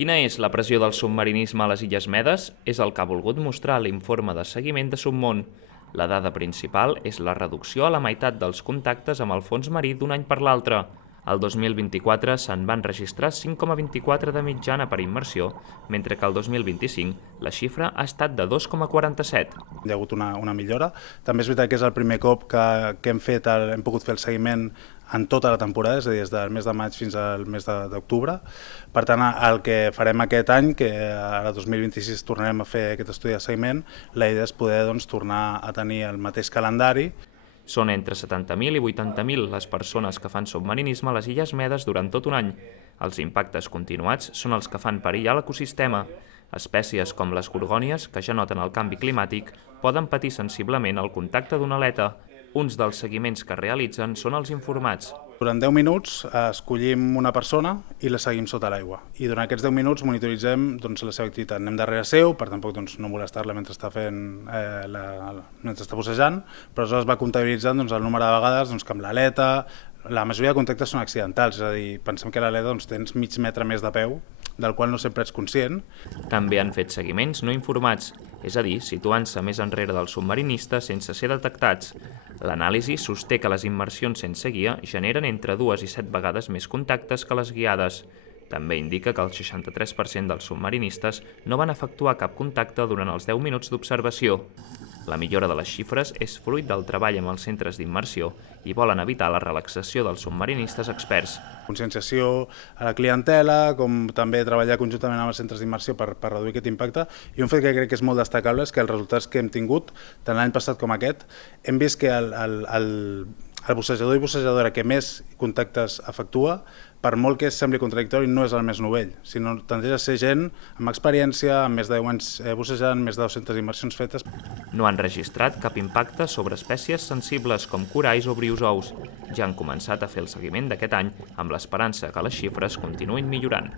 Quina és la pressió del submarinisme a les Illes Medes? És el que ha volgut mostrar l'informe de seguiment de Submon. La dada principal és la reducció a la meitat dels contactes amb el fons marí d'un any per l'altre. El 2024 se'n van registrar 5,24 de mitjana per immersió, mentre que el 2025 la xifra ha estat de 2,47. Hi ha hagut una millora. També és veritat que és el primer cop que hem pogut fer el seguiment en tota la temporada, és a dir, des del mes de maig fins al mes d'octubre. Per tant, el que farem aquest any, que ara 2026 tornarem a fer aquest estudi de seguiment, la idea és poder tornar a tenir el mateix calendari. Són entre 70.000 i 80.000 les persones que fan submarinisme a les Illes Medes durant tot un any. Els impactes continuats són els que fan perillar l'ecosistema. Espècies com les gorgònies, que ja noten el canvi climàtic, poden patir sensiblement el contacte d'una aleta. Uns dels seguiments que realitzen són els informats. Durant 10 minuts escollim una persona i la seguim sota l'aigua. I durant aquests 10 minuts monitoritzem la seva activitat. Anem darrere seu, per tampoc no molestar-la mentre està mentre està bussejant, però aleshores va comptabilitzant el número de vegades que amb l'aleta, la majoria de contactes són accidentals, és a dir, pensem que l'aleta tens mig metre més de peu, del qual no sempre ets conscient. També han fet seguiments no informats, és a dir, situant-se més enrere del submarinista sense ser detectats. L'anàlisi sosté que les immersions sense guia generen entre 2 i 7 vegades més contactes que les guiades. També indica que el 63% dels submarinistes no van efectuar cap contacte durant els 10 minuts d'observació. La millora de les xifres és fruit del treball amb els centres d'immersió i volen evitar la relaxació dels submarinistes experts. Conscienciació a la clientela, com també treballar conjuntament amb els centres d'immersió per reduir aquest impacte. I un fet que crec que és molt destacable és que els resultats que hem tingut, tant l'any passat com aquest, hem vist que el bussejador i bussejadora que més contactes efectua, per molt que sembli contradictori, no és el més novell, sinó tendeix a ser gent amb experiència, amb més de 10 anys bussejant, més de 200 immersions fetes. No han registrat cap impacte sobre espècies sensibles com coralls o briozous. Ja han començat a fer el seguiment d'aquest any amb l'esperança que les xifres continuïn millorant.